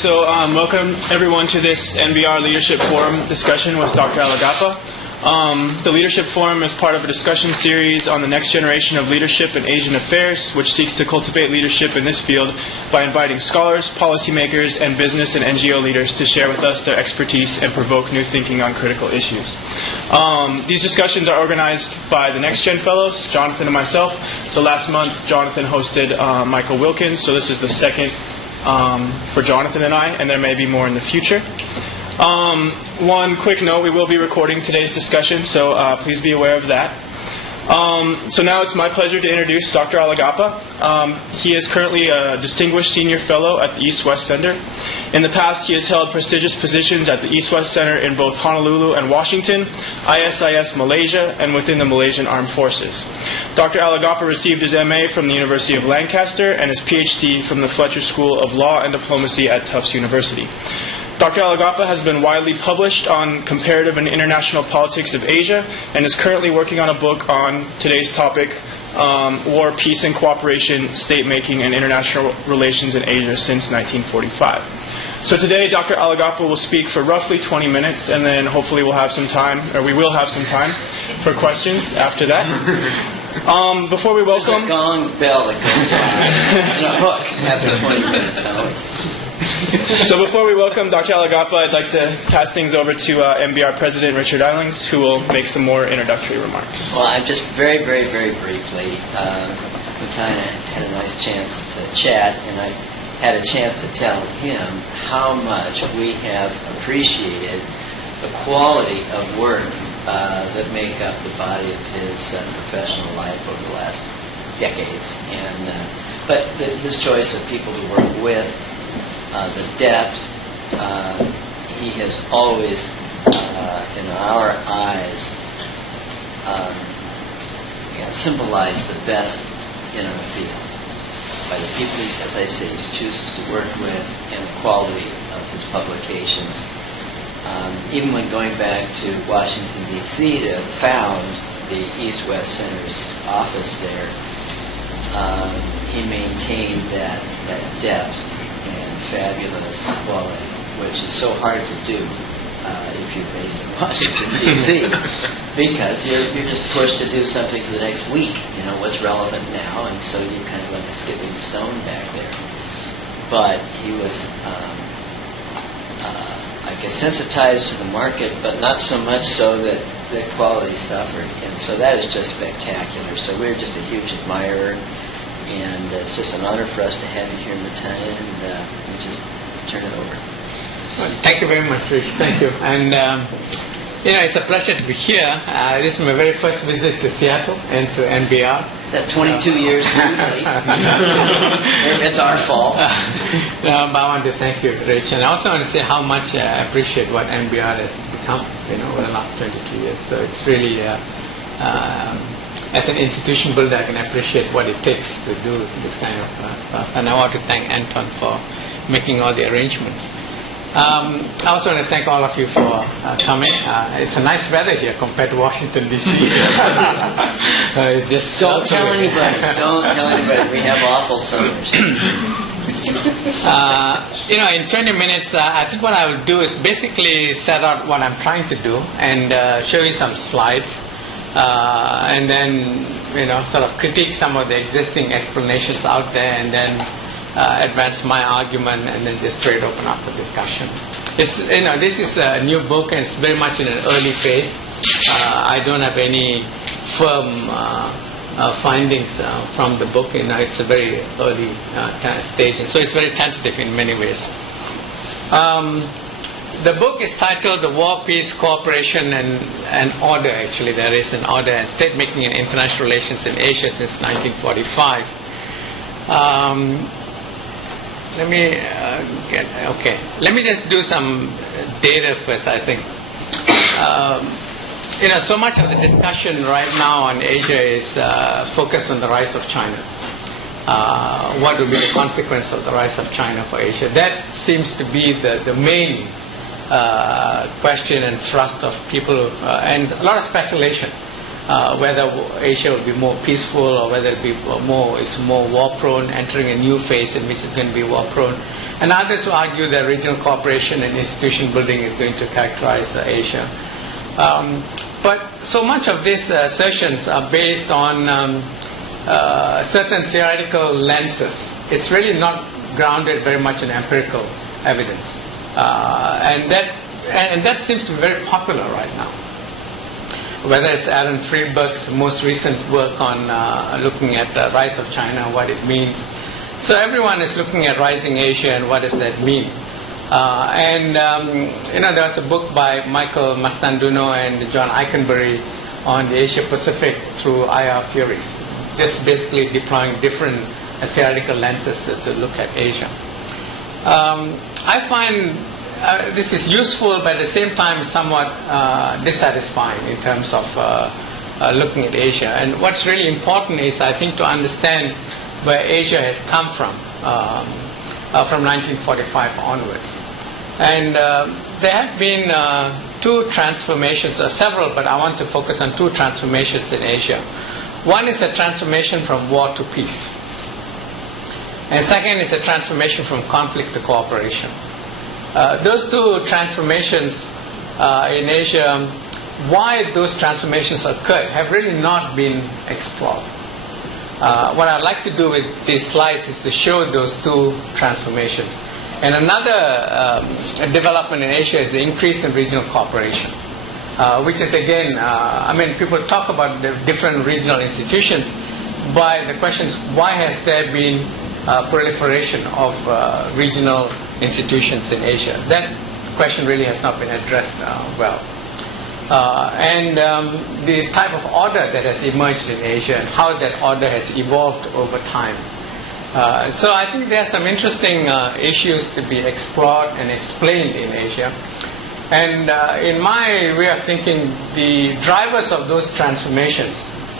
So welcome everyone to this NBR Leadership Forum discussion with Dr. Alagappa. The Leadership Forum is part of a discussion series on the next generation of leadership in Asian affairs, which seeks to cultivate leadership in this field by inviting scholars, policymakers, and business and NGO leaders to share with us their expertise and provoke new thinking on critical issues. These discussions are organized by the Next Gen Fellows, Jonathan and myself. So last month, Jonathan hosted Michael Wilkins, so this is the second for Jonathan and I, and there may be more in the future. One quick note, we will be recording today's discussion, so please be aware of that. So now it's my pleasure to introduce Dr. Alagappa. He is currently a distinguished senior fellow at the East-West Center. In the past, he has held prestigious positions at the East-West Center in both Honolulu and Washington, ISIS Malaysia, and within the Malaysian Armed Forces. Dr. Alagappa received his MA from the University of Lancaster and his PhD from the Fletcher School of Law and Diplomacy at Tufts University. Dr. Alagappa has been widely published on comparative and international politics of Asia and is currently working on a book on today's topic, War, Peace and Cooperation, State-Making, and International Relations in Asia since 1945. So today, Dr. Alagappa will speak for roughly 20 minutes, and then hopefully we'll have some time, or we will have some time, for questions after that. Before we welcome... There's a gong bell that goes on and a hook after 20 minutes. So before we welcome Dr. Alagappa, I'd like to pass things over to MBR President Richard Eilings, who will make some more introductory remarks. Well, I'm just very briefly. Muthiah had a nice chance to chat, and I had a chance to tell him how much we have appreciated the quality of work that make up the body of his professional life over the last decades. But his choice of people to work with, the depth, he has always, in our eyes, symbolized the best in our field by the people, as I say, he chooses to work with and the quality of his publications. Even when going back to Washington, D.C. to found the East-West Center's office there, he maintained that depth and fabulous quality, which is so hard to do if you're based in Washington, D.C., because you're just pushed to do something for the next week, what's relevant now, and so you're kind of like a skipping stone back there. But he was, I guess, sensitized to the market, but not so much so that quality suffered, and so that is just spectacular. So we're just a huge admirer, and it's just an honor for us to have you here, Muthiah, and we just turn it over. Well, thank you very much, Rich. Thank you. And, it's a pleasure to be here. This is my very first visit to Seattle and to NBR. That 22 years too late. It's our fault. But I want to thank you, Rich. And I also want to say how much I appreciate what NBR has become, over the last 22 years. So it's really... as an institution builder, I can appreciate what it takes to do this kind of stuff. And I want to thank Anton for making all the arrangements. I also want to thank all of you for coming. It's a nice weather here compared to Washington, D.C. Don't tell anybody. Don't tell anybody. We have awful summers. In 20 minutes, I think what I will do is basically set out what I'm trying to do and show you some slides. And then, sort of critique some of the existing explanations out there, and then advance my argument, and then just straight open up for discussion. It's, this is a new book, and it's very much in an early phase. I don't have any firm findings from the book. It's a very early stage, and so it's very tentative in many ways. The book is titled The War, Peace, Cooperation and Order. Actually, there is an order and state-making and international relations in Asia since 1945. Let me just do some data first, I think. So much of the discussion right now on Asia is focused on the rise of China. What will be the consequence of the rise of China for Asia? That seems to be the main question and thrust of people, and a lot of speculation, whether Asia will be more peaceful or whether it will be more war prone, entering a new phase in which it's going to be war prone. And others who argue that regional cooperation and institution building is going to characterize Asia. But so much of these assertions are based on certain theoretical lenses. It's really not grounded very much in empirical evidence. And that seems to be very popular right now. Whether it's Aaron Friedberg's most recent work on looking at the rise of China, what it means. So everyone is looking at rising Asia and what does that mean. There was a book by Michael Mastanduno and John Eikenberry on the Asia Pacific through IR theories, just basically deploying different theoretical lenses to look at Asia. I find this is useful, but at the same time somewhat dissatisfying in terms of looking at Asia. And what's really important is, I think, to understand where Asia has come from 1945 onwards. And there have been two transformations, or several, but I want to focus on two transformations in Asia. One is a transformation from war to peace. And second is a transformation from conflict to cooperation. Those two transformations in Asia, why those transformations occurred, have really not been explored. What I'd like to do with these slides is to show those two transformations. And another development in Asia is the increase in regional cooperation, which is again, people talk about the different regional institutions, but the question is, why has there been proliferation of regional institutions in Asia? That question really has not been addressed well. And the type of order that has emerged in Asia and how that order has evolved over time. So I think there are some interesting issues to be explored and explained in Asia. And in my way of thinking, the drivers of those transformations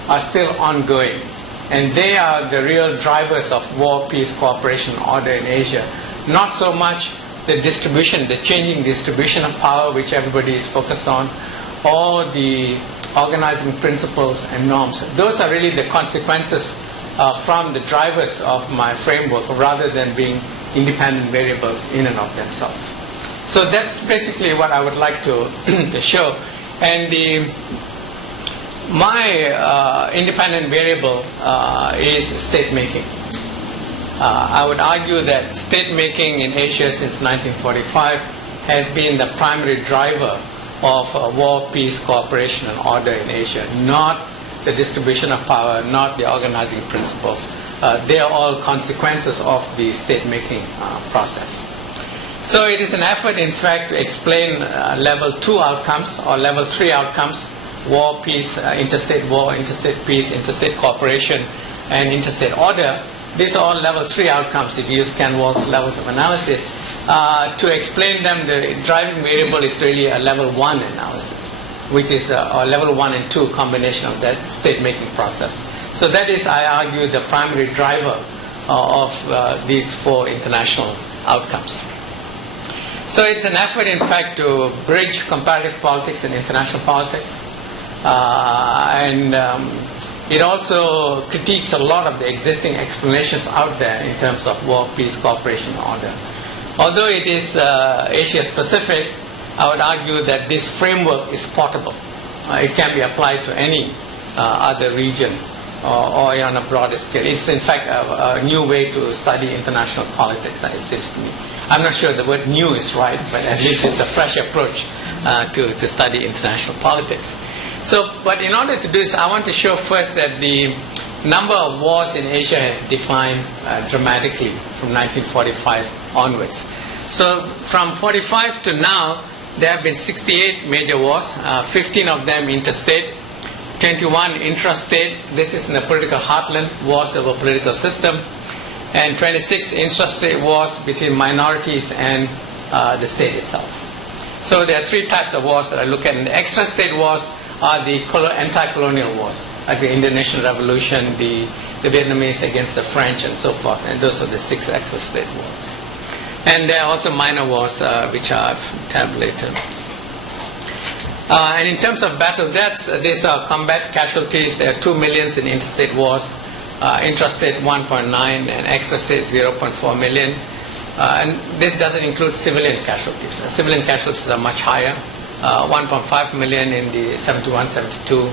are still ongoing. And they are the real drivers of war, peace, cooperation, order in Asia. Not so much the distribution, the changing distribution of power, which everybody is focused on, or the organizing principles and norms. Those are really the consequences from the drivers of my framework, rather than being independent variables in and of themselves. So that's basically what I would like to show. And my independent variable is state making. I would argue that state making in Asia since 1945 has been the primary driver of war, peace, cooperation, and order in Asia, not the distribution of power, not the organizing principles. They are all consequences of the state-making process. So it is an effort, in fact, to explain level 2 outcomes or level 3 outcomes: war, peace, interstate war, interstate peace, interstate cooperation, and interstate order. These are all level 3 outcomes if you use Canwall's levels of analysis. To explain them, the driving variable is really a level 1 analysis, which is a level 1 and 2 combination of that state-making process. So that is, I argue, the primary driver of these 4 international outcomes. So it's an effort, in fact, to bridge comparative politics and international politics. It also critiques a lot of the existing explanations out there in terms of war, peace, cooperation, and order. Although it is Asia-specific, I would argue that this framework is portable. It can be applied to any other region or on a broader scale. It's, in fact, a new way to study international politics, it seems to me. I'm not sure the word new is right, but at least it's a fresh approach to study international politics. But in order to do this, I want to show first that the number of wars in Asia has declined dramatically from 1945 onwards. So from 45 to now, there have been 68 major wars, 15 of them interstate, 21 intrastate, this is in the political heartland, wars over political system, and 26 intrastate wars between minorities and the state itself. So there are 3 types of wars that I look at. And the extrastate wars are the anti-colonial wars, like the Indonesian Revolution, the Vietnamese against the French, and so forth. And those are the 6 extrastate wars. And there are also minor wars, which I've tabulated. And in terms of battle deaths, these are combat casualties. There are 2 million in interstate wars, intrastate 1.9, and extrastate 0.4 million. And this doesn't include civilian casualties. Civilian casualties are much higher, 1.5 million in the 71-72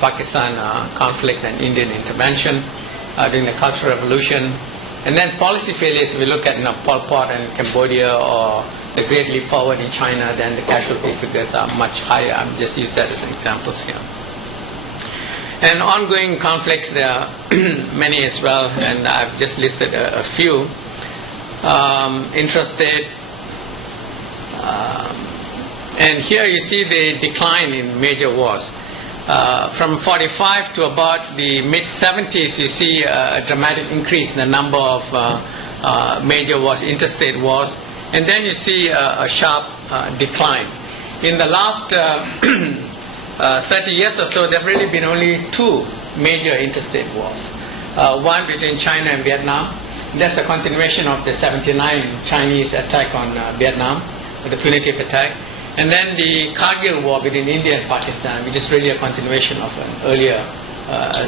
Pakistan conflict and Indian intervention during the Cultural Revolution. And then policy failures, if we look at Pol Pot in Cambodia or the Great Leap Forward in China, then the casualty figures are much higher. I've just used that as examples here. And ongoing conflicts, there are many as well, and I've just listed a few. Intrastate. And here you see the decline in major wars. From 45 to about the mid-70s, you see a dramatic increase in the number of major wars, interstate wars, and then you see a sharp decline. In the last 30 years or so, there have really been only two major interstate wars. One between China and Vietnam. That's a continuation of the 79 Chinese attack on Vietnam, the punitive attack. And then the Kargil war between India and Pakistan, which is really a continuation of an earlier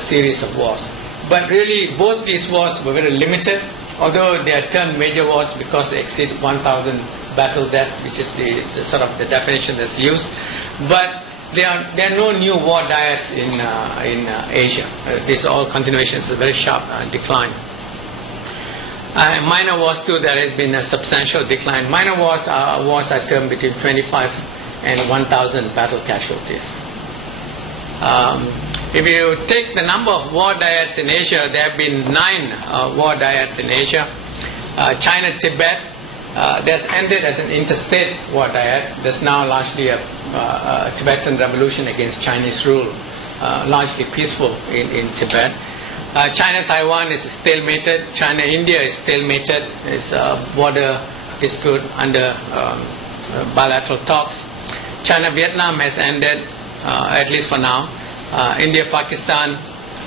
series of wars. But really, both these wars were very limited, although they are termed major wars because they exceed 1,000 battle deaths, which is the sort of the definition that's used. But there are no new war dyads in Asia. These are all continuations, a very sharp decline. Minor wars too, there has been a substantial decline. Minor wars are termed between 25 and 1,000 battle casualties. If you take the number of war dyads in Asia, there have been 9 war dyads in Asia. China, Tibet, that's ended as an interstate war dyad. There's now largely a Tibetan revolution against Chinese rule, largely peaceful in Tibet. China-Taiwan is stalemated. China-India is stalemated. It's a border dispute under bilateral talks. China-Vietnam has ended, at least for now. India-Pakistan,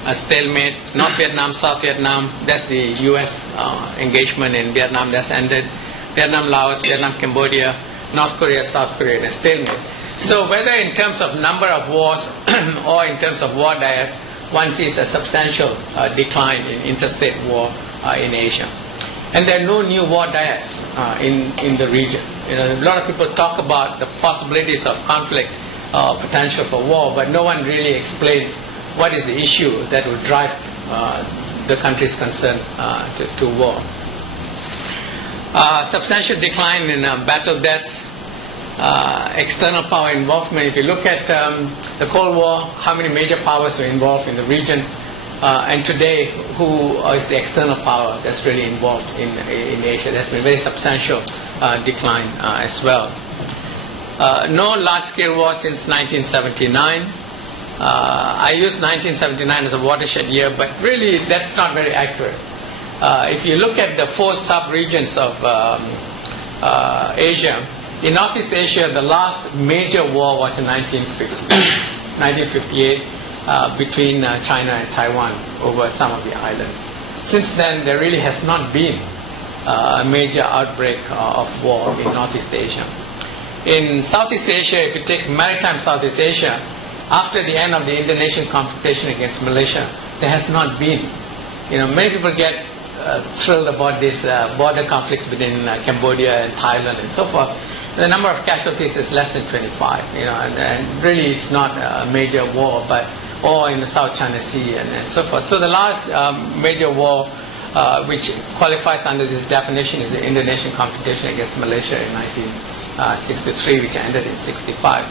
a stalemate. North Vietnam, South Vietnam, that's the U.S. Engagement in Vietnam, that's ended. Vietnam-Laos, Vietnam-Cambodia, North Korea, South Korea, a stalemate. So whether in terms of number of wars or in terms of war dyads, one sees a substantial decline in interstate war in Asia. And there are no new war dyads in the region. A lot of people talk about the possibilities of conflict, potential for war, but no one really explains what is the issue that would drive the country's concern to war. Substantial decline in battle deaths, external power involvement. If you look at the Cold War, how many major powers were involved in the region, and today, who is the external power that's really involved in Asia? There's been a very substantial decline as well. No large-scale war since 1979. I used 1979 as a watershed year, but really that's not very accurate. If you look at the 4 sub-regions of Asia, in Northeast Asia, the last major war was in 1958 between China and Taiwan over some of the islands. Since then, there really has not been a major outbreak of war in Northeast Asia. In Southeast Asia, if you take maritime Southeast Asia, after the end of the Indonesian confrontation against Malaysia, there has not been. Many people get thrilled about these border conflicts between Cambodia and Thailand and so forth. The number of casualties is less than 25, and really it's not a major war, or in the South China Sea and so forth. So the last major war which qualifies under this definition is the Indonesian confrontation against Malaysia in 1963, which ended in 65.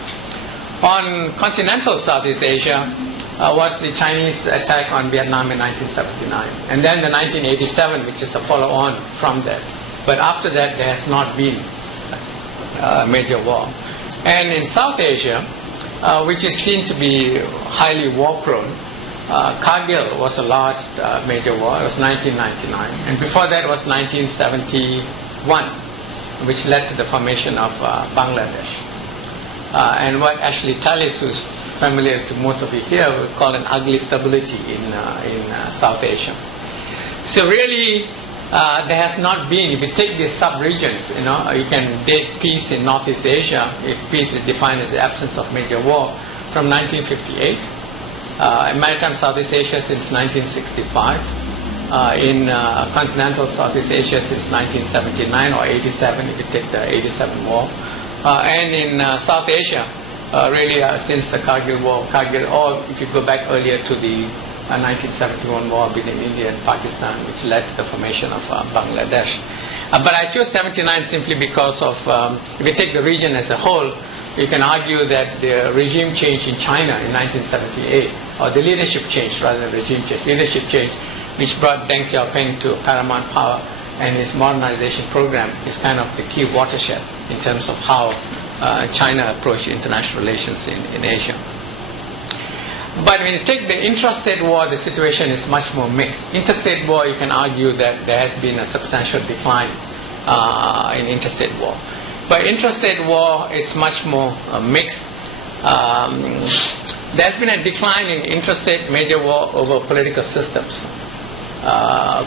On continental Southeast Asia was the Chinese attack on Vietnam in 1979, and then the 1987, which is a follow-on from that. But after that, there has not been a major war. And in South Asia, which is seen to be highly war-prone, Kargil was the last major war. It was 1999, and before that was 1971, which led to the formation of Bangladesh. And what Ashley Tallis, who's familiar to most of you here, would call an ugly stability in South Asia. So really, there has not been, if you take these sub-regions, you can date peace in Northeast Asia, if peace is defined as the absence of major war, from 1958, in maritime Southeast Asia since 1965, in continental Southeast Asia since 1979 or 87, if you take the 87 war, and in South Asia, really since the Kargil war, or if you go back earlier to the 1971 war between India and Pakistan, which led to the formation of Bangladesh. But I chose 79 simply because of, if you take the region as a whole, you can argue that the regime change in China in 1978, or the leadership change rather than regime change, leadership change, which brought Deng Xiaoping to paramount power, and his modernization program is kind of the key watershed in terms of how China approached international relations in Asia. But when you take the intrastate war, the situation is much more mixed. Interstate war, you can argue that there has been a substantial decline in interstate war. But intrastate war is much more mixed. There's been a decline in intrastate major war over political systems.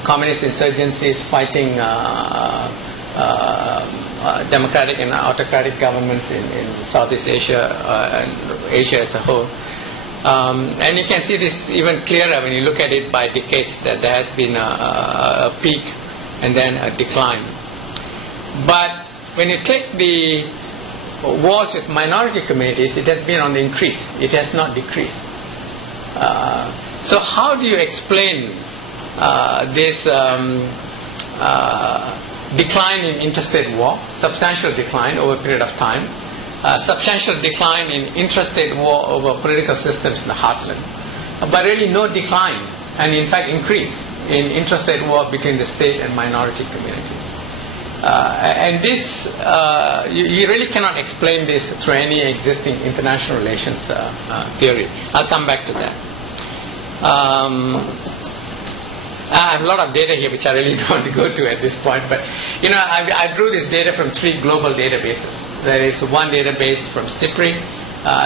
Communist insurgencies fighting democratic and autocratic governments in Southeast Asia and Asia as a whole. And you can see this even clearer when you look at it by decades, that there has been a peak and then a decline. But when you take the wars with minority communities, it has been on the increase. It has not decreased. So how do you explain this decline in interstate war, substantial decline over a period of time, substantial decline in intrastate war over political systems in the heartland, but really no decline, and in fact increase in intrastate war between the state and minority communities. And this, you really cannot explain this through any existing international relations theory. I'll come back to that. I have a lot of data here which I really don't want to go to at this point, but I drew this data from 3 global databases. There is one database from CIPRI.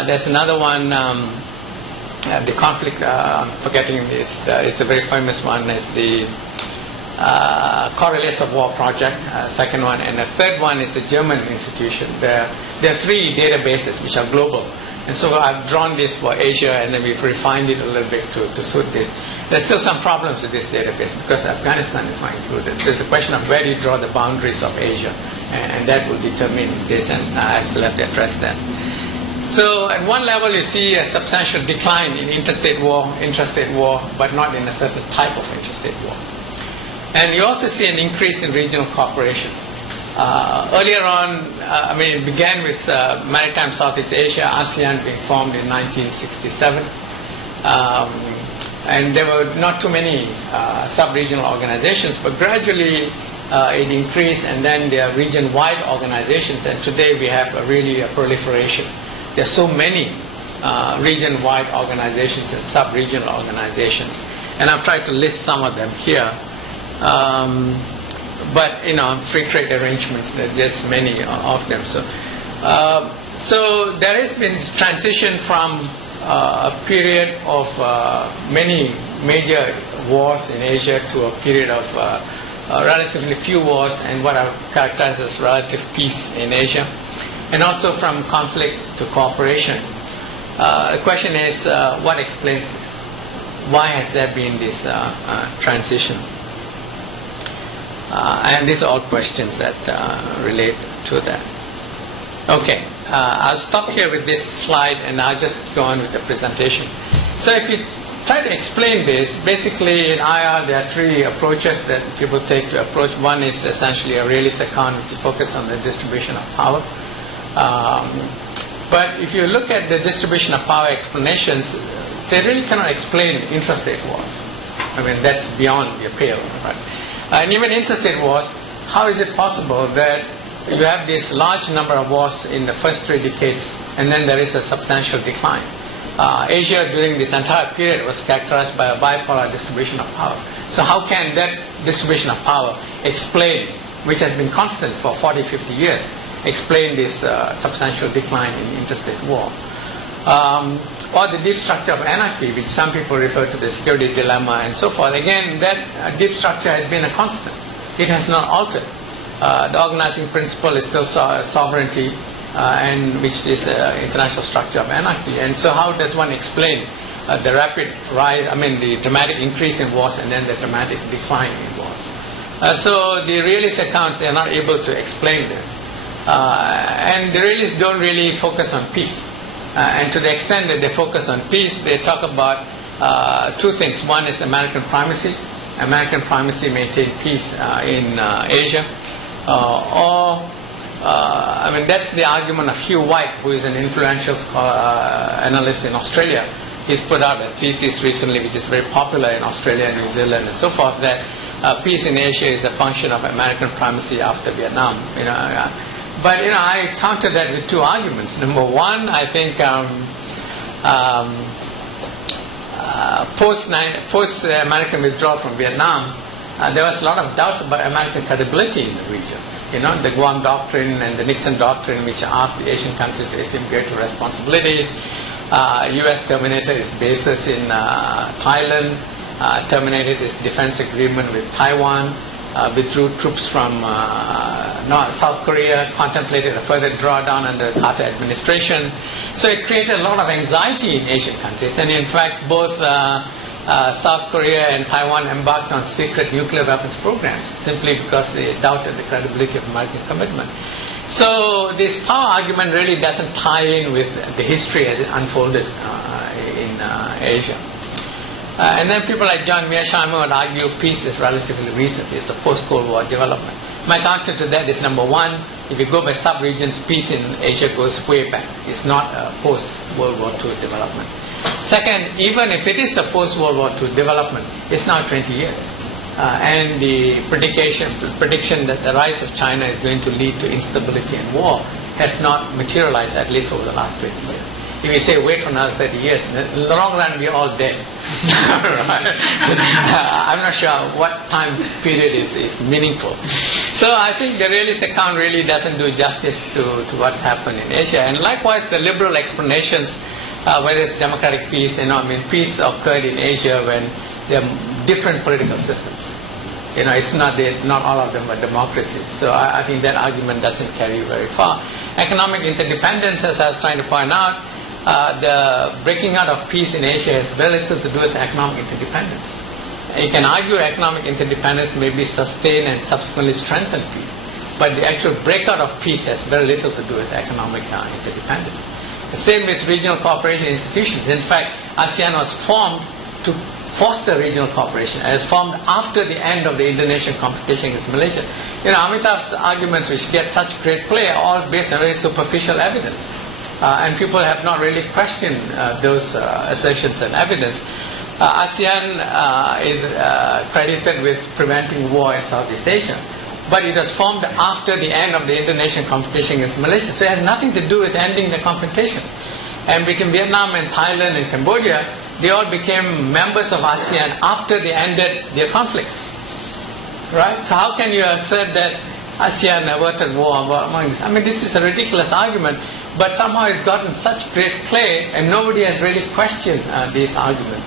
There's another one, the conflict, I'm forgetting this, it's a very famous one, is the Correlates of War Project, second one, and the third one is a German institution. There are 3 databases which are global. And so I've drawn this for Asia, and then we've refined it a little bit to suit this. There's still some problems with this database because Afghanistan is not included. There's a question of where do you draw the boundaries of Asia, and that will determine this, and I still have to address that. So at one level you see a substantial decline in interstate war, intrastate war, but not in a certain type of interstate war. And you also see an increase in regional cooperation. Earlier on, it began with Maritime Southeast Asia, ASEAN being formed in 1967. And there were not too many sub-regional organizations, but gradually it increased, and then there are region-wide organizations, and today we have really a proliferation. There are so many region-wide organizations and sub-regional organizations, and I've tried to list some of them here. But free trade arrangements, there's many of them. So there has been transition from a period of many major wars in Asia to a period of relatively few wars and what are characterized as relative peace in Asia, and also from conflict to cooperation. The question is, what explains this? Why has there been this transition? And these are all questions that relate to that. Okay, I'll stop here with this slide and I'll just go on with the presentation. So if you try to explain this, basically in IR there are 3 approaches that people take to approach. One is essentially a realist account which is focused on the distribution of power. But if you look at the distribution of power explanations, they really cannot explain intrastate wars. That's beyond your pale, right? And even interstate wars, how is it possible that you have this large number of wars in the first 3 decades and then there is a substantial decline? Asia during this entire period was characterized by a bipolar distribution of power. So how can that distribution of power explain, which has been constant for 40, 50 years, explain this substantial decline in interstate war? Or the deep structure of anarchy, which some people refer to the security dilemma and so forth. Again, that deep structure has been a constant. It has not altered. The organizing principle is still sovereignty, and which is international structure of anarchy. And so how does one explain the rapid rise, the dramatic increase in wars and then the dramatic decline in wars. So the realist accounts, they are not able to explain this. And the realists don't really focus on peace. And to the extent that they focus on peace, they talk about two things. One is American primacy. American primacy maintained peace in Asia. That's the argument of Hugh White, who is an influential analyst in Australia. He's put out a thesis recently, which is very popular in Australia, New Zealand, and so forth, that peace in Asia is a function of American primacy after Vietnam. But I counter that with two arguments. Number one, I think post-American withdrawal from Vietnam, there was a lot of doubts about American credibility in the region. The Guam Doctrine and the Nixon Doctrine, which asked the Asian countries to assume greater responsibilities. U.S. terminated its bases in Thailand, terminated its defense agreement with Taiwan, withdrew troops from South Korea, contemplated a further drawdown under the Carter administration. So it created a lot of anxiety in Asian countries. And in fact, both South Korea and Taiwan embarked on secret nuclear weapons programs simply because they doubted the credibility of American commitment. So this power argument really doesn't tie in with the history as it unfolded in Asia. And then people like John Mearsheimer would argue peace is relatively recent. It's a post-Cold War development. My counter to that is, number one, if you go by sub-regions, peace in Asia goes way back. It's not a post-World War II development. Second, even if it is a post-World War II development, it's now 20 years. And the prediction that the rise of China is going to lead to instability and war has not materialized, at least over the last 20 years. If you say wait for another 30 years, in the long run we're all dead. I'm not sure what time period is meaningful. So I think the realist account really doesn't do justice to what's happened in Asia. And likewise, the liberal explanations, whether it's democratic peace, peace occurred in Asia when there are different political systems. It's not all of them are democracies. So I think that argument doesn't carry very far. Economic interdependence, as I was trying to point out, the breaking out of peace in Asia has very little to do with economic interdependence. You can argue economic interdependence may be sustained and subsequently strengthen peace, but the actual breakout of peace has very little to do with economic interdependence. The same with regional cooperation institutions. In fact, ASEAN was formed to foster regional cooperation. It was formed after the end of the Indonesian competition against Malaysia. Amitabh's arguments, which get such great play, are all based on very superficial evidence. And people have not really questioned those assertions and evidence. ASEAN is credited with preventing war in Southeast Asia, but it was formed after the end of the Indonesian competition against Malaysia, so it has nothing to do with ending the confrontation. And between Vietnam and Thailand and Cambodia, they all became members of ASEAN after they ended their conflicts. Right? So how can you assert that ASEAN averted war among us? This is a ridiculous argument, but somehow it's gotten such great play and nobody has really questioned these arguments.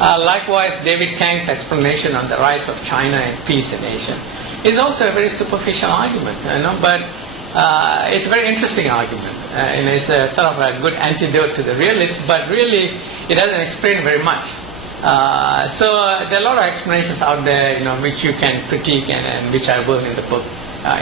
Likewise, David Kang's explanation on the rise of China and peace in Asia is also a very superficial argument, but it's a very interesting argument. And it's a sort of a good antidote to the realist, but really it doesn't explain very much. So there are a lot of explanations out there, which you can critique and which I will in the book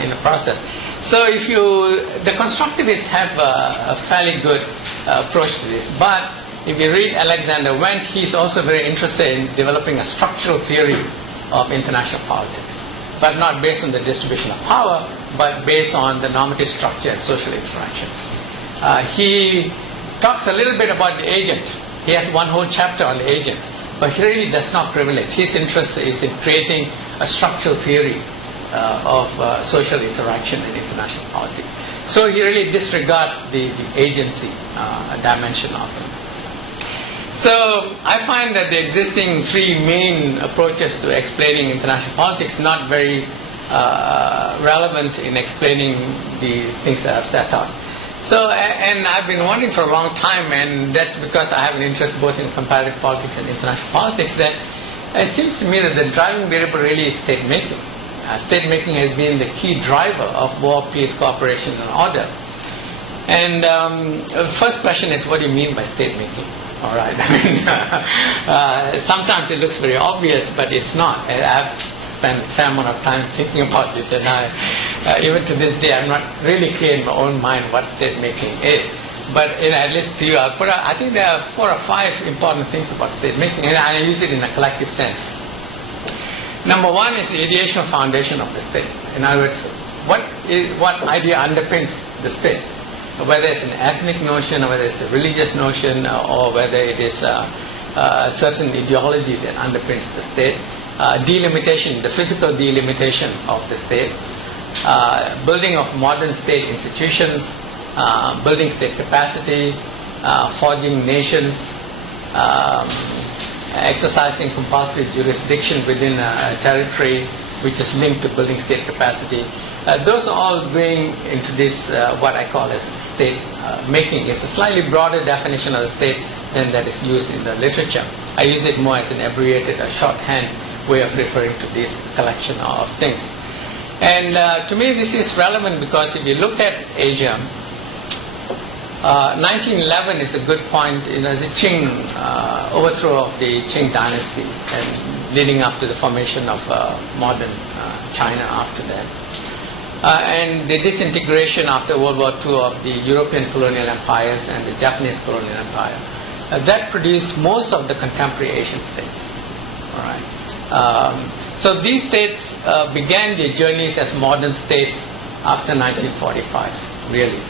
in the process. So the constructivists have a fairly good approach to this, but if you read Alexander Wendt, he's also very interested in developing a structural theory of international politics, but not based on the distribution of power, but based on the normative structure and social interactions. He talks a little bit about the agent. He has one whole chapter on the agent, but he really does not privilege. His interest is in creating a structural theory of social interaction in international politics. So he really disregards the agency dimension of it. So I find that the existing three main approaches to explaining international politics not very relevant in explaining the things that I've set out. So, and I've been wondering for a long time, and that's because I have an interest both in comparative politics and international politics, that it seems to me that the driving variable really is state-making. State-making has been the key driver of war, peace, cooperation, and order. And the first question is, what do you mean by state-making? All right. I mean, sometimes it looks very obvious, but it's not. I've spent a fair amount of time thinking about this, and even to this day, I'm not really clear in my own mind what state making is. But at least to you, I think there are 4 or 5 important things about state making, and I use it in a collective sense. Number 1 is the ideational foundation of the state. In other words, what idea underpins the state? Whether it's an ethnic notion, or whether it's a religious notion, or whether it is a certain ideology that underpins the state. Delimitation, the physical delimitation of the state. Building of modern state institutions. Building state capacity, forging nations, exercising compulsory jurisdiction within a territory, which is linked to building state capacity. Those are all going into this, what I call as state making. It's a slightly broader definition of the state than that is used in the literature. I use it more as an abbreviated, a shorthand way of referring to this collection of things. And to me, this is relevant because if you look at Asia, 1911 is a good point, the Qing overthrow of the Qing dynasty and leading up to the formation of modern China after that. And the disintegration after World War II of the European colonial empires and the Japanese colonial empire. That produced most of the contemporary Asian states. All right. So these states began their journeys as modern states after 1945. Really,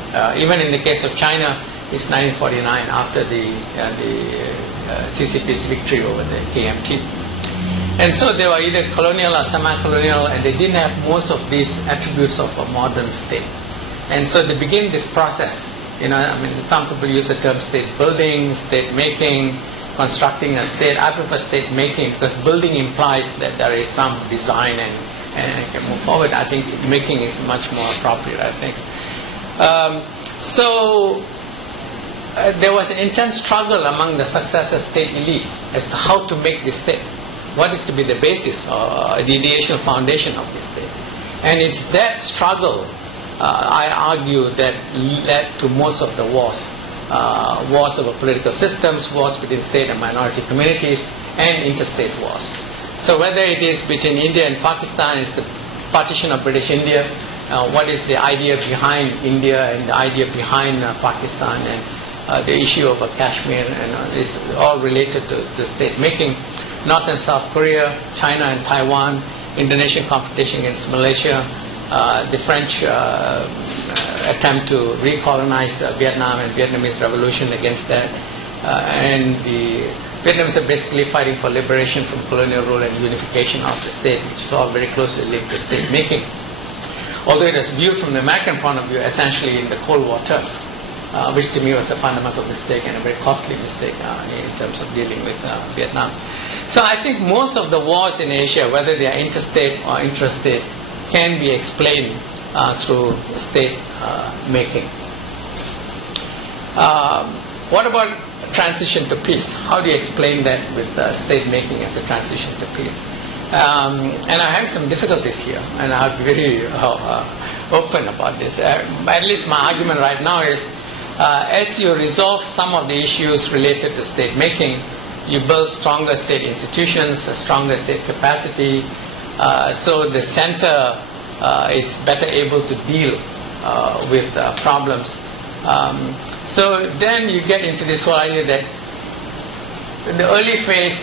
even in the case of China, it's 1949 after the CCP's victory over the KMT. And so they were either colonial or semi-colonial, and they didn't have most of these attributes of a modern state. And so they begin this process. Some people use the term state building, state making, constructing a state. I prefer state making because building implies that there is some design and can move forward. I think making is much more appropriate, I think. So there was an intense struggle among the successor state elites as to how to make this state. What is to be the basis or the ideational foundation of this state? And it's that struggle, I argue, that led to most of the wars. Wars over political systems, wars within state and minority communities, and interstate wars. So whether it is between India and Pakistan, it's the partition of British India, what is the idea behind India and the idea behind Pakistan, and the issue of Kashmir, and it's all related to state making. North and South Korea, China and Taiwan, Indonesian competition against Malaysia, the French attempt to recolonize Vietnam and Vietnamese revolution against that, and the Vietnamese are basically fighting for liberation from colonial rule and unification of the state, which is all very closely linked to state making. Although it was viewed from the American point of view essentially in the Cold War terms, which to me was a fundamental mistake and a very costly mistake in terms of dealing with Vietnam. So I think most of the wars in Asia, whether they are interstate or intrastate, can be explained through state making. What about transition to peace? How do you explain that with state making as a transition to peace? And I have some difficulties here, and I'll be very open about this. At least my argument right now is, as you resolve some of the issues related to state making, you build stronger state institutions, a stronger state capacity, so the center is better able to deal with problems. So then you get into this whole idea that in the early phase,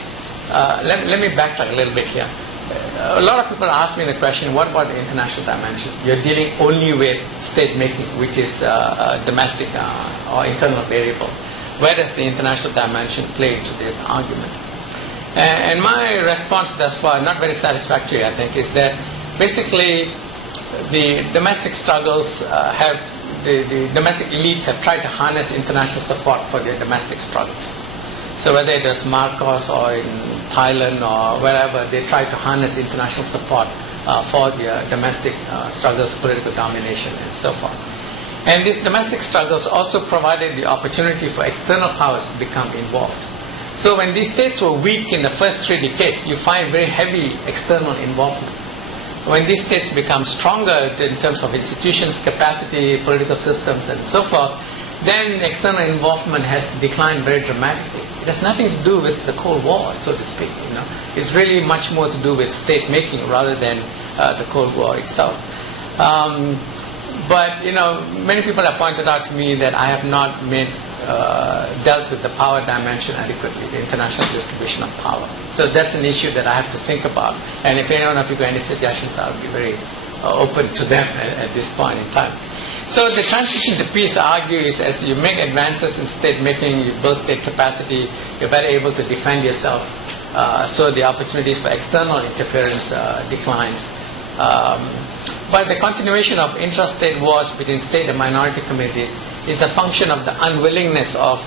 let me backtrack a little bit here. A lot of people ask me the question, what about the international dimension? You're dealing only with state making, which is a domestic or internal variable. Where does the international dimension play into this argument? And my response thus far, not very satisfactory, I think, is that basically the domestic struggles the domestic elites have tried to harness international support for their domestic struggles. So whether it was Marcos or in Thailand or wherever, they try to harness international support for their domestic struggles, political domination, and so forth. And these domestic struggles also provided the opportunity for external powers to become involved. So when these states were weak in the first 3 decades, you find very heavy external involvement. When these states become stronger in terms of institutions, capacity, political systems, and so forth, then external involvement has declined very dramatically. It has nothing to do with the Cold War, so to speak. It's really much more to do with state making rather than the Cold War itself. But many people have pointed out to me that I have not dealt with the power dimension adequately, the international distribution of power. So that's an issue that I have to think about. And if anyone of you got any suggestions, I'll be very open to them at this point in time. So the transition to peace, I argue, is as you make advances in state making, you build state capacity, you're better able to defend yourself. So the opportunities for external interference declines. But the continuation of intrastate wars between state and minority communities is a function of the unwillingness of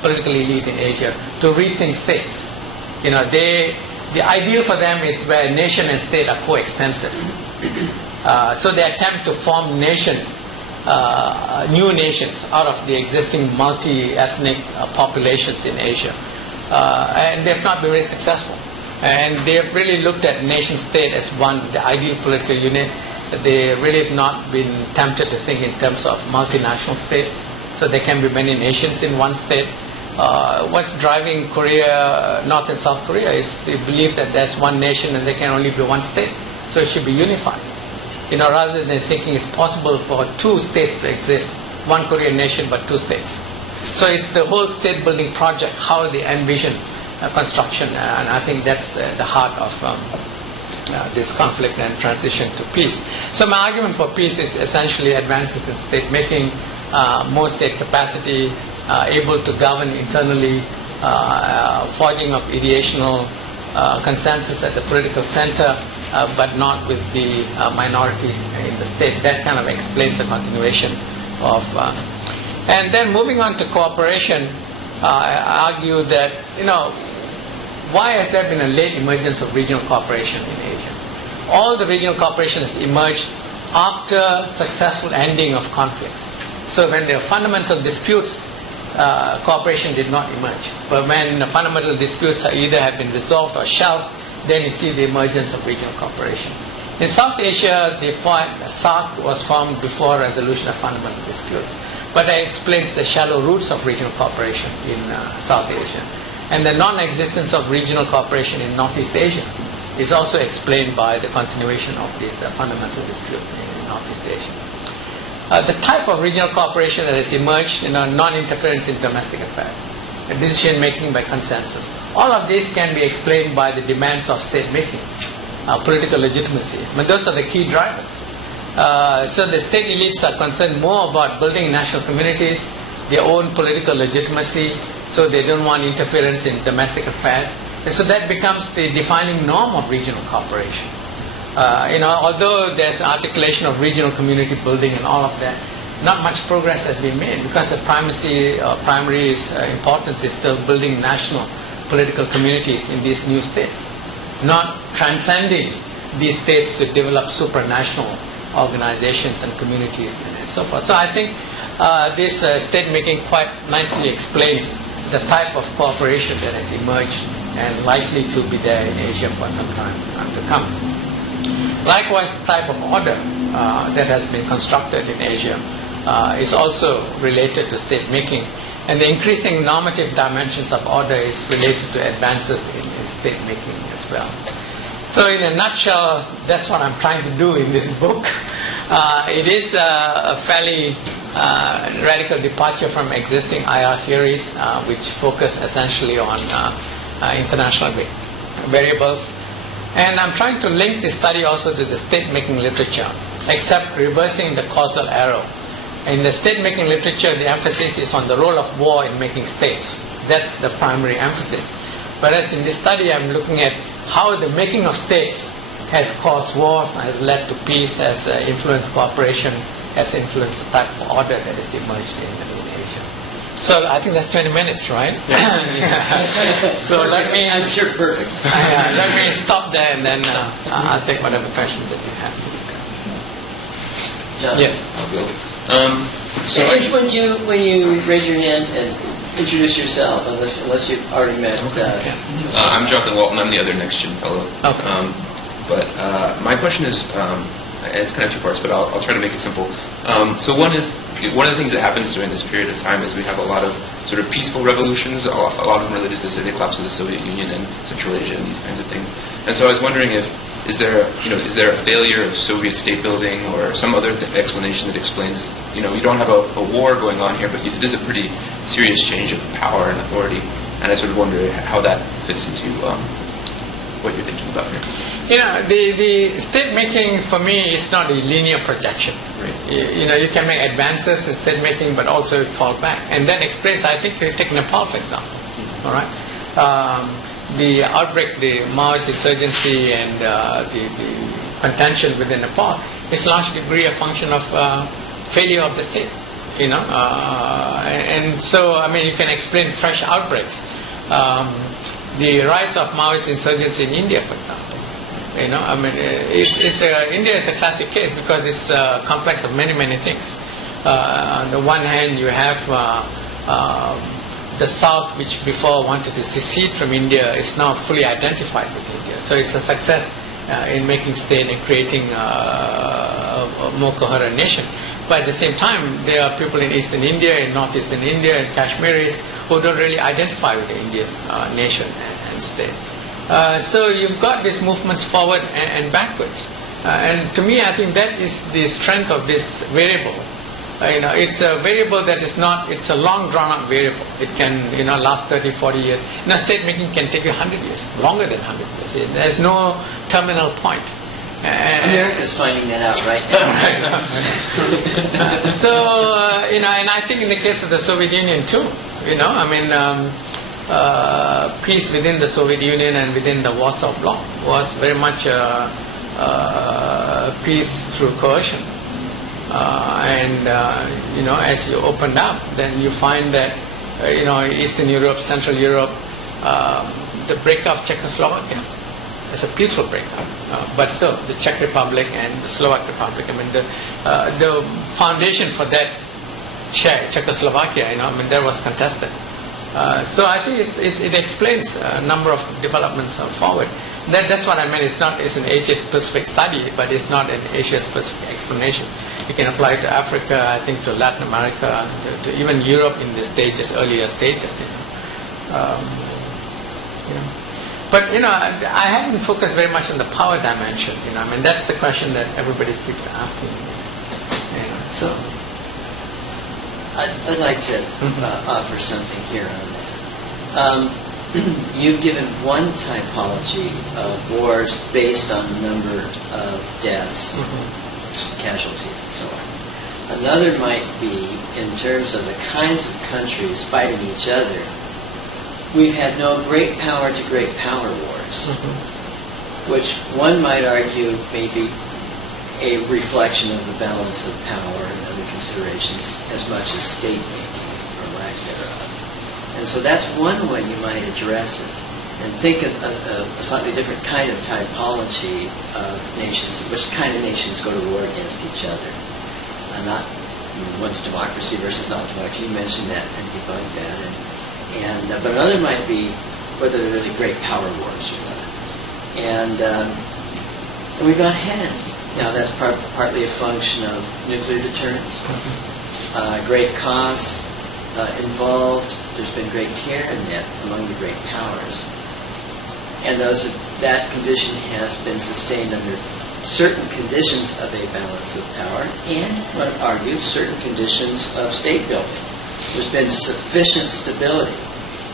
political elite in Asia to rethink states. The ideal for them is where nation and state are coextensive. So they attempt to form nations, new nations, out of the existing multi-ethnic populations in Asia. And they have not been very successful. And they have really looked at nation-state as the ideal political unit. They really have not been tempted to think in terms of multinational states. So there can be many nations in one state. What's driving Korea, North and South Korea, is the belief that there's one nation and there can only be one state. So it should be unified. Rather than thinking it's possible for two states to exist, one Korean nation but two states. So it's the whole state building project, how they envision construction, and I think that's the heart of this conflict and transition to peace. So my argument for peace is essentially advances in state making, more state capacity, able to govern internally, forging of ideational consensus at the political center, but not with the minorities in the state. That kind of explains the continuation of. And then moving on to cooperation, I argue that, why has there been a late emergence of regional cooperation in Asia? All the regional cooperation has emerged after successful ending of conflicts. So when there are fundamental disputes, cooperation did not emerge. But when the fundamental disputes either have been resolved or shelved, then you see the emergence of regional cooperation. In South Asia, the SAARC was formed before resolution of fundamental disputes. But that explains the shallow roots of regional cooperation in South Asia. And the non-existence of regional cooperation in Northeast Asia is also explained by the continuation of these fundamental disputes in Northeast Asia. The type of regional cooperation that has emerged, non-interference in domestic affairs, decision-making by consensus. All of this can be explained by the demands of state-making, political legitimacy. But those are the key drivers. So the state elites are concerned more about building national communities, their own political legitimacy, so they don't want interference in domestic affairs. And so that becomes the defining norm of regional cooperation. Although there's articulation of regional community building and all of that, not much progress has been made because the primary importance is still building national political communities in these new states, not transcending these states to develop supranational organizations and communities and so forth. So I think this state making quite nicely explains the type of cooperation that has emerged and likely to be there in Asia for some time to come. Likewise, the type of order that has been constructed in Asia is also related to state making, and the increasing normative dimensions of order is related to advances in state making as well. So in a nutshell, that's what I'm trying to do in this book. It is a fairly radical departure from existing IR theories, which focus essentially on international variables. And I'm trying to link this study also to the state-making literature, except reversing the causal arrow. In the state-making literature, the emphasis is on the role of war in making states. That's the primary emphasis. Whereas in this study, I'm looking at how the making of states has caused wars, has led to peace, has influenced cooperation, has influenced the type of order that has emerged in Asia. So I think that's 20 minutes, right? Yeah. So let me... I'm sure perfect. Let me stop there and then I'll take whatever questions that you have. John? Yes. When you raise your hand and introduce yourself, unless you've already met. I'm Jonathan Walton. I'm the other next gen fellow. Okay. But my question is, I it's kind of two parts, but I'll try to make it simple. So one of the things that happens during this period of time is we have a lot of sort of peaceful revolutions, a lot of them related to the collapse of the Soviet Union and Central Asia and these kinds of things. And so I was wondering is there a failure of Soviet state building or some other explanation that explains, you don't have a war going on here, but it is a pretty serious change of power and authority. And I sort of wonder how that fits into what you're thinking about here. The state making for me is not a linear projection. Right. You can make advances in state making, but also fall back. And that explains, I think, you take Nepal, for example. All right. The outbreak, the Maoist insurgency, and the contention within Nepal is large degree a function of failure of the state. And so, you can explain fresh outbreaks. The rise of Maoist insurgency in India, for example. India is a classic case because it's a complex of many, many things. On the one hand, you have the South, which before wanted to secede from India, is now fully identified with India. So it's a success in making state and creating a more coherent nation. But at the same time, there are people in eastern India, in northeastern India, and Kashmiris who don't really identify with the Indian nation and state. So you've got these movements forward and backwards. And to me, I think that is the strength of this variable. It's a variable that is not, it's a long drawn-out variable. It can, last 30, 40 years. State making can take you 100 years, longer than 100 years. There's no terminal point. America's finding that out right now. So, and I think in the case of the Soviet Union too, peace within the Soviet Union and within the Warsaw Bloc was very much peace through coercion. As you opened up, then you find that, Eastern Europe, Central Europe, the breakup of Czechoslovakia. It's a peaceful breakup, but still, the Czech Republic and the Slovak Republic. The foundation for that Czechoslovakia, that was contested. So I think it explains a number of developments forward. That's what I meant. It's an Asia-specific study, but it's not an Asia-specific explanation. You can apply it to Africa, I think, to Latin America, to even Europe in the earlier stages. But I haven't focused very much on the power dimension. That's the question that everybody keeps asking. So I'd like to offer something here on that. You've given one typology of wars based on the number of deaths, casualties, and so on. Another might be in terms of the kinds of countries fighting each other. We've had no great power to great power wars, which one might argue may be a reflection of the balance of power and other considerations as much as state making or lack thereof. And so that's one way you might address it and think of a slightly different kind of typology of nations, which kind of nations go to war against each other. Not one's democracy versus non-democracy. You mentioned that and debunked that. But another might be whether they're really great power wars or not. And we've not had any. Now that's partly a function of nuclear deterrence. Great cause involved. There's been great care in that among the great powers. And that condition has been sustained under certain conditions of a balance of power and, one would argue, certain conditions of state building. There's been sufficient stability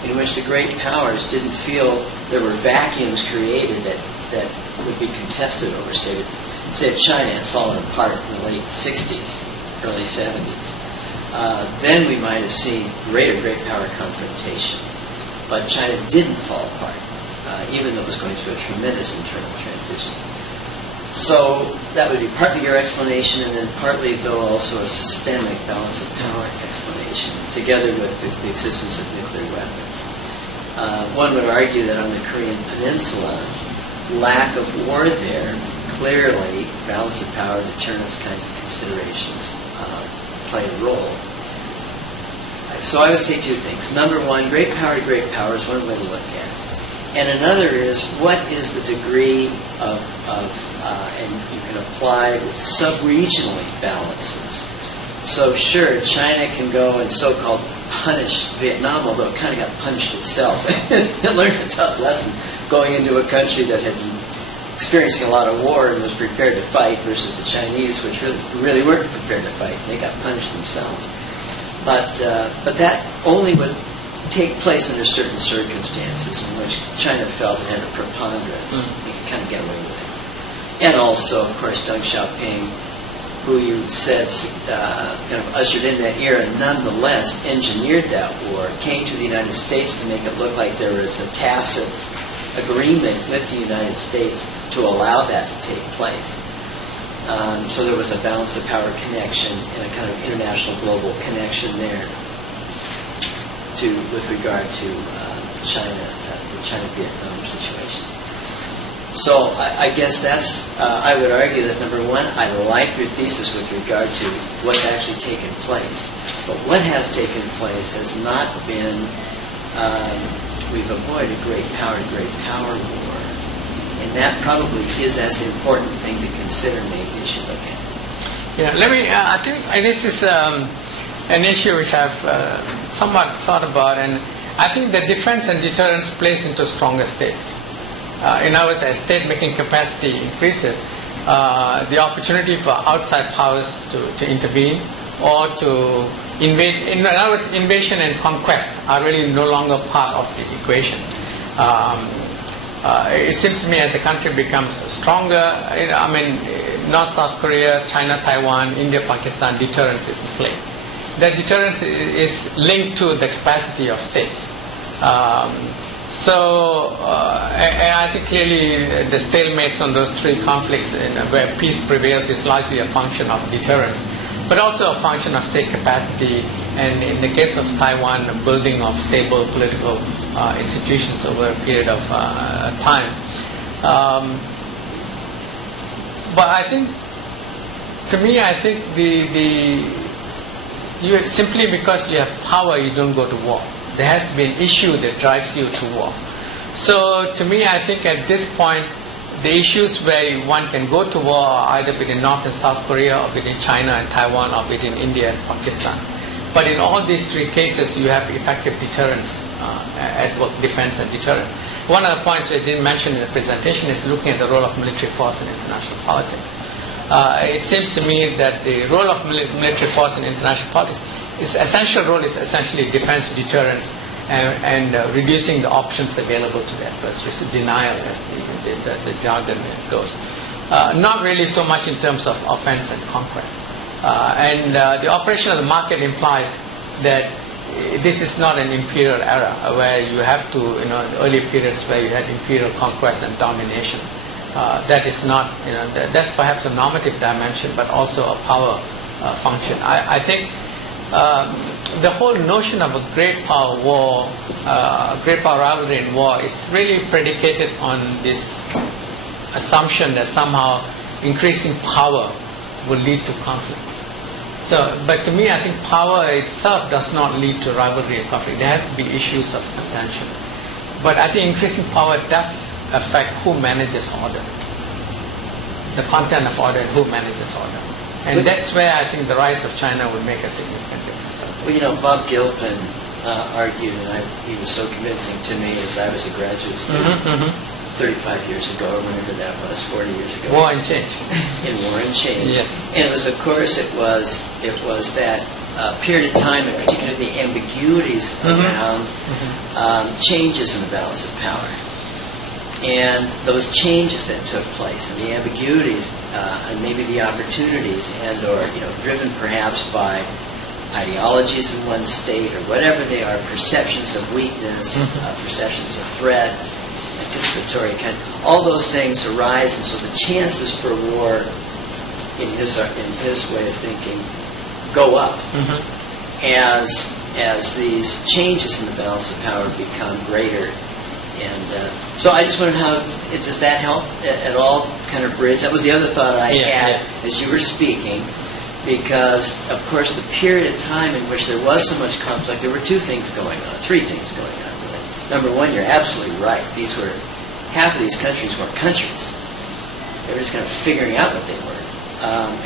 in which the great powers didn't feel there were vacuums created that would be contested over, say if China had fallen apart in the late 60s, early 70s. Then we might have seen great power confrontation. But China didn't fall apart, even though it was going through a tremendous internal transition. So that would be partly your explanation, and then partly, though, also a systemic balance of power explanation, together with the existence of nuclear weapons. One would argue that on the Korean Peninsula, lack of war there, clearly, balance of power, deterrence kinds of considerations play a role. So I would say two things. Number one, great power to great power is one way to look at it. And another is, what is the degree of and you can apply sub-regionally balances. So sure, China can go and so-called punish Vietnam, although it kind of got punished itself. It learned a tough lesson going into a country that had been experiencing a lot of war and was prepared to fight versus the Chinese, which really weren't prepared to fight. They got punished themselves. But that only would take place under certain circumstances in which China felt it had a preponderance. You could kind of get away with it. And also, of course, Deng Xiaoping, who you said kind of ushered in that era, nonetheless engineered that war, came to the United States to make it look like there was a tacit agreement with the United States to allow that to take place. So there was a balance of power connection and a kind of international global connection there with regard to China, the China-Vietnam situation. So I guess that's, I would argue that number one, I like your thesis with regard to what's actually taken place. But what has taken place has not been, we've avoided great power war. And that probably is as important thing to consider, maybe we should look at. Yeah, let me, I think this is an issue which I've somewhat thought about, and I think that defense and deterrence plays into stronger states. In other words, as state-making capacity increases, the opportunity for outside powers to intervene or to invade, in other words, invasion and conquest are really no longer part of the equation. It seems to me as the country becomes stronger, North, South Korea, China, Taiwan, India, Pakistan, deterrence is in play. That deterrence is linked to the capacity of states. And I think clearly the stalemates on those three conflicts where peace prevails is largely a function of deterrence, but also a function of state capacity, and in the case of Taiwan, the building of stable political institutions over a period of time. But I think, to me, I think simply because you have power, you don't go to war. There has to be an issue that drives you to war. So to me, I think at this point, the issues where one can go to war are either between North and South Korea, or between China and Taiwan, or between India and Pakistan. But in all these three cases, you have effective deterrence at both defense and deterrence. One of the points I didn't mention in the presentation is looking at the role of military force in international politics. It seems to me that the role of military force in international politics, its essential role is essentially defense, deterrence, and reducing the options available to the adversaries, denial as the jargon goes. Not really so much in terms of offense and conquest. And the operation of the market implies that this is not an imperial era where you have to, the early periods where you had imperial conquest and domination. That is not, that's perhaps a normative dimension, but also a power function. I think the whole notion of a great power war, great power rivalry in war, is really predicated on this assumption that somehow increasing power will lead to conflict. But to me, I think power itself does not lead to rivalry and conflict. There has to be issues of contention. But I think increasing power does affect who manages order, the content of order and who manages order. And that's where I think the rise of China would make a significant difference. Well, Bob Gilpin argued, and he was so convincing to me as I was a graduate student 35 years ago, or whenever that was, 40 years ago. War and Change. In War and Change. Yes. And it was, of course, it was that period of time, and particularly the ambiguities around changes in the balance of power. And those changes that took place, and the ambiguities, and maybe the opportunities, and or driven perhaps by ideologies in one state or whatever they are, perceptions of weakness, perceptions of threat, anticipatory kind. All those things arise, and so the chances for war, in his way of thinking, go up as these changes in the balance of power become greater. And so I just wondered does that help at all kind of bridge? That was the other thought I had as you were speaking, because, of course, the period of time in which there was so much conflict, there were three things going on, really. number one, you're absolutely right. Half of these countries weren't countries. They were just kind of figuring out what they were.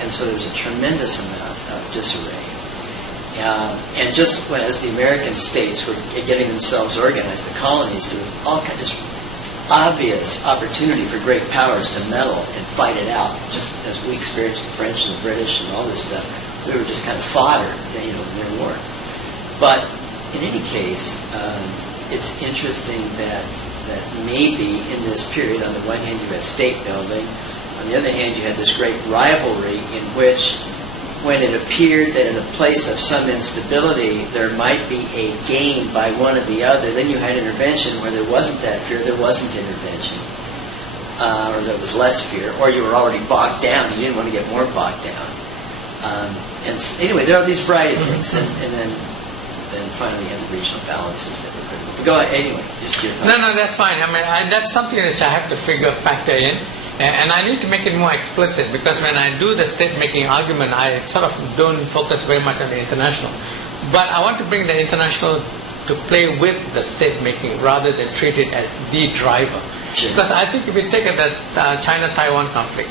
And so there was a tremendous amount of disarray. And just as the American states were getting themselves organized, the colonies, there was all kinds of obvious opportunity for great powers to meddle and fight it out. Just as we experienced the French and the British and all this stuff, we were just kind of fodder, in their war. But in any case, it's interesting that maybe in this period, on the one hand, you had state building. On the other hand, you had this great rivalry in which, when it appeared that in a place of some instability there might be a gain by one or the other, then you had intervention. Where there wasn't that fear, there wasn't intervention. Or there was less fear, or you were already bogged down, you didn't want to get more bogged down. And so, anyway, there are these variety of things, and then finally you have the regional balances that were critical. But go ahead, anyway, just your thoughts. No, that's fine. I mean, that's something which I have to factor in. And I need to make it more explicit, because when I do the state-making argument, I sort of don't focus very much on the international. But I want to bring the international to play with the state-making rather than treat it as the driver. Sure. Because I think if you take the China-Taiwan conflict,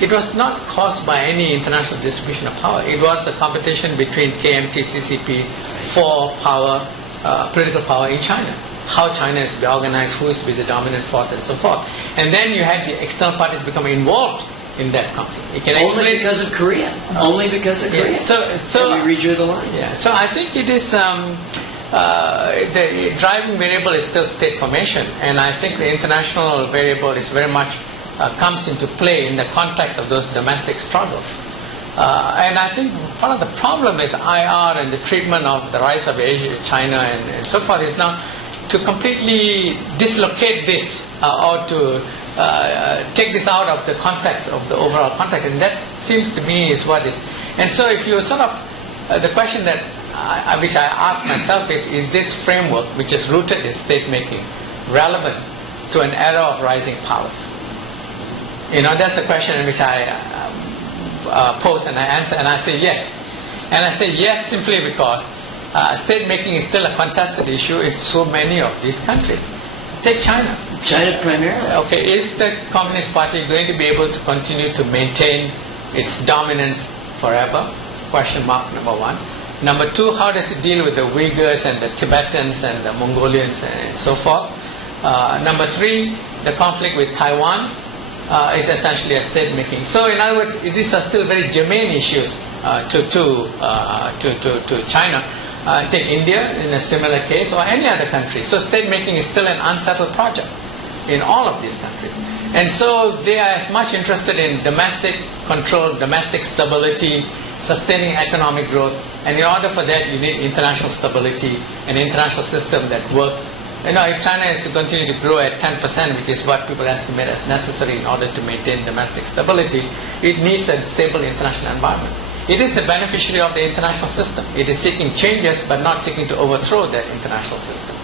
it was not caused by any international distribution of power. It was a competition between KMT, CCP for power, political power in China. How China is to be organized, who is to be the dominant force, and so forth. And then you had the external parties become involved in that conflict. Only because of Korea. Only because of Korea. So and we redrew the line. Yeah. So I think it is the driving variable is still state formation, and I think the international variable is very much comes into play in the context of those domestic struggles. And I think part of the problem with IR and the treatment of the rise of Asia, China, and so forth is now to completely dislocate this or to take this out of the context of the overall context, and that seems to me is what is. And so, if you sort of the question that which I ask myself is this framework, which is rooted in state making, relevant to an era of rising powers? That's the question in which I pose and I answer, and I say yes. And I say yes simply because state making is still a contested issue in so many of these countries. Take China. China primarily. Okay, is the Communist Party going to be able to continue to maintain its dominance forever? Question mark, number one. Number two, how does it deal with the Uyghurs and the Tibetans and the Mongolians and so forth? Number three, the conflict with Taiwan is essentially a state making. So, in other words, these are still very germane issues to China. Take India in a similar case, or any other country. So state making is still an unsettled project in all of these countries. And so they are as much interested in domestic control, domestic stability, sustaining economic growth. And in order for that, you need international stability, an international system that works. If China is to continue to grow at 10%, which is what people estimate as necessary in order to maintain domestic stability, it needs a stable international environment. It is a beneficiary of the international system. It is seeking changes, but not seeking to overthrow that international system.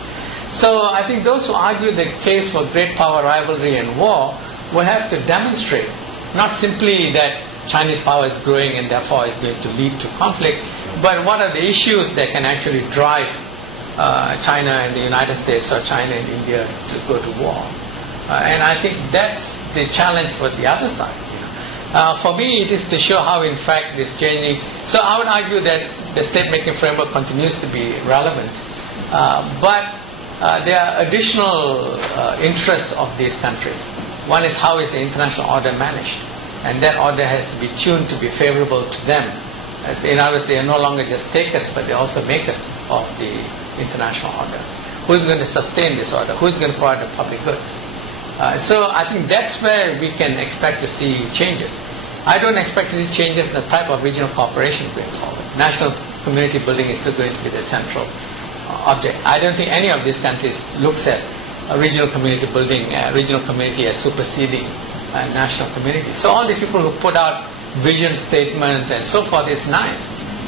So I think those who argue the case for great power rivalry and war will have to demonstrate not simply that Chinese power is growing and therefore is going to lead to conflict, but what are the issues that can actually drive China and the United States or China and India to go to war. And I think that's the challenge for the other side. For me, it is to show how, in fact, this changing. So I would argue that the state-making framework continues to be relevant, but there are additional interests of these countries. One is how is the international order managed, and that order has to be tuned to be favorable to them. In other words, they are no longer just takers, but they are also makers of the international order. Who's going to sustain this order? Who's going to provide the public goods? So I think that's where we can expect to see changes. I don't expect to see changes in the type of regional cooperation going forward. National community building is still going to be the central object. I don't think any of these countries looks at regional community building, regional community as superseding national community. So all these people who put out vision statements and so forth is nice,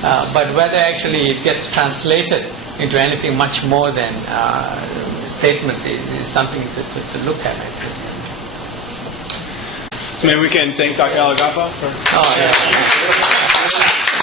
but whether actually it gets translated into anything much more than statements is something to look at, I think. So maybe we can thank Dr. Alagappa for... Oh, yeah.